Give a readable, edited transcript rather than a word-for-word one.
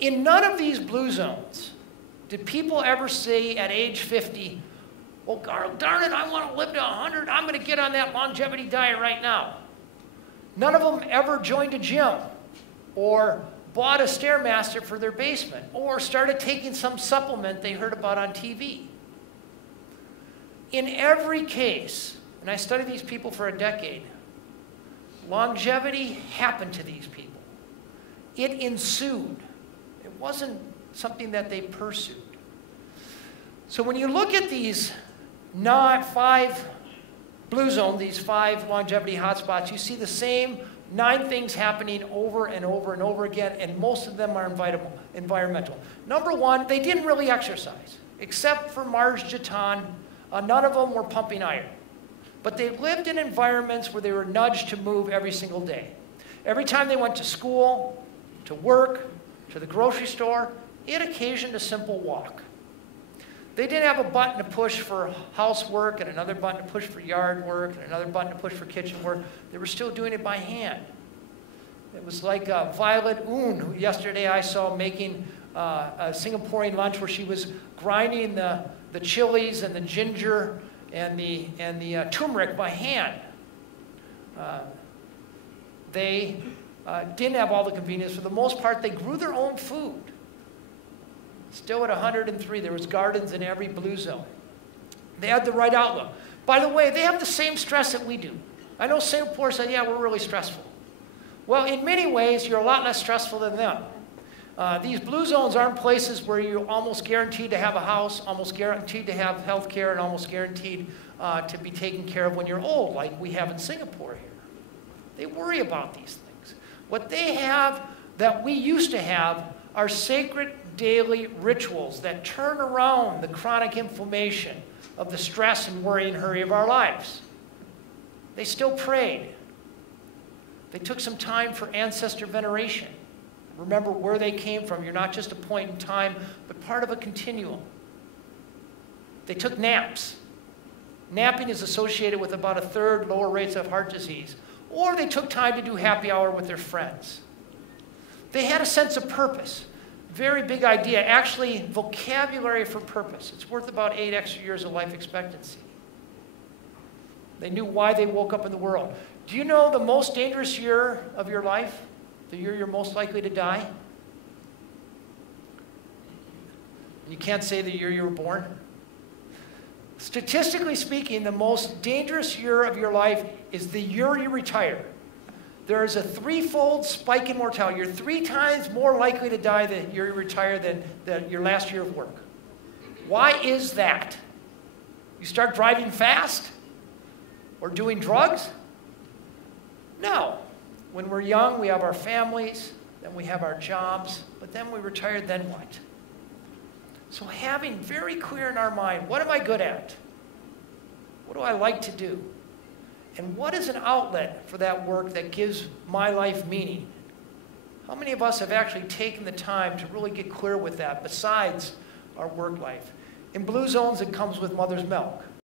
In none of these blue zones did people ever say at age 50, well, darn it, I want to live to 100. I'm going to get on that longevity diet right now. None of them ever joined a gym or bought a Stairmaster for their basement or started taking some supplement they heard about on TV. In every case, and I studied these people for a decade, longevity happened to these people. It ensued. It wasn't something that they pursued. So when you look at these 5 blue zones, these 5 longevity hotspots, you see the same 9 things happening over and over and over again, and most of them are environmental. Number 1, they didn't really exercise. Except for Marj Jatan, none of them were pumping iron. But they lived in environments where they were nudged to move every single day. Every time they went to school, to work, to the grocery store, it occasioned a simple walk. They didn't have a button to push for housework and another button to push for yard work and another button to push for kitchen work. They were still doing it by hand. It was like Violet Un, who yesterday I saw making a Singaporean lunch where she was grinding the chilies and the ginger and the turmeric by hand. They didn't have all the convenience. For the most part, they grew their own food. Still at 103, there was gardens in every blue zone. They had the right outlook. By the way, they have the same stress that we do. I know Singapore said, yeah, we're really stressful. Well, in many ways, you're a lot less stressful than them. These blue zones aren't places where you're almost guaranteed to have a house, almost guaranteed to have health care, and almost guaranteed to be taken care of when you're old, like we have in Singapore here. They worry about these things. What they have that we used to have are sacred daily rituals that turn around the chronic inflammation of the stress and worry and hurry of our lives. They still prayed. They took some time for ancestor veneration. Remember where they came from. You're not just a point in time, but part of a continuum. They took naps. Napping is associated with about 1/3 lower rates of heart disease. Or they took time to do happy hour with their friends. They had a sense of purpose. Very big idea. Actually, vocabulary for purpose. It's worth about 8 extra years of life expectancy. They knew why they woke up in the world. Do you know the most dangerous year of your life? The year you're most likely to die? You can't say the year you were born. Statistically speaking, the most dangerous year of your life is the year you retire. There is a 3-fold spike in mortality. You're 3 times more likely to die the year you retire than your last year of work. Why is that? You start driving fast? Or doing drugs? No. When we're young, we have our families, then we have our jobs, but then we retire, then what? So having very clear in our mind, what am I good at? What do I like to do? And what is an outlet for that work that gives my life meaning? How many of us have actually taken the time to really get clear with that besides our work life? In blue zones, it comes with mother's milk.